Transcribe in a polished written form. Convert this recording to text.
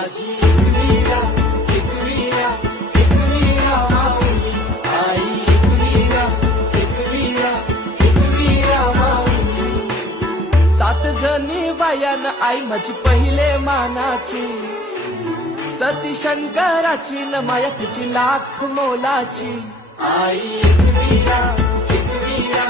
माझी एकवीरा एकवीरा एकवीरा माऊली आई एकवीरा एकवीरा एकवीरा माऊली. 7 जणी बायान आई माझी पहिले मानाची, सती शंकराची न माया तिची लाख मोलाची. आई एकवीरा एकवीरा